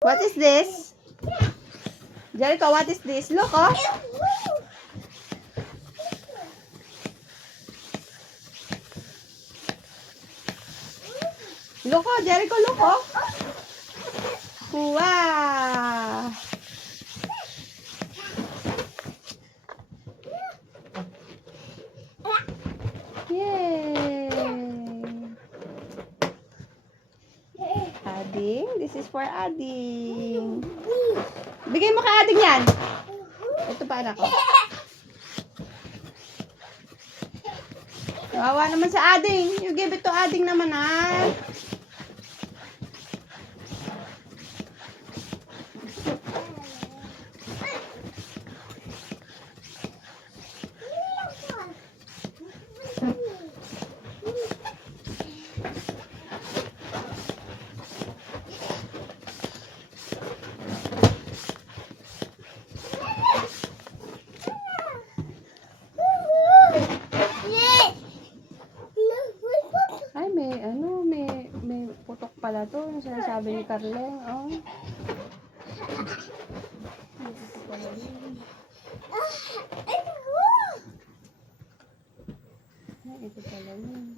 What is this? Jericho, what is this? Look, oh. Look, oh, Jericho, look, oh. Wow. Yay. Ading, this is for Ading. Bigay mo kay Ading yan. Ito pa anak ko. Kawawa naman sa Ading. You give it to Ading naman, ah. Ay, may putok pala to. Yung sinasabi ni Carleng, oh. Ito pala yun.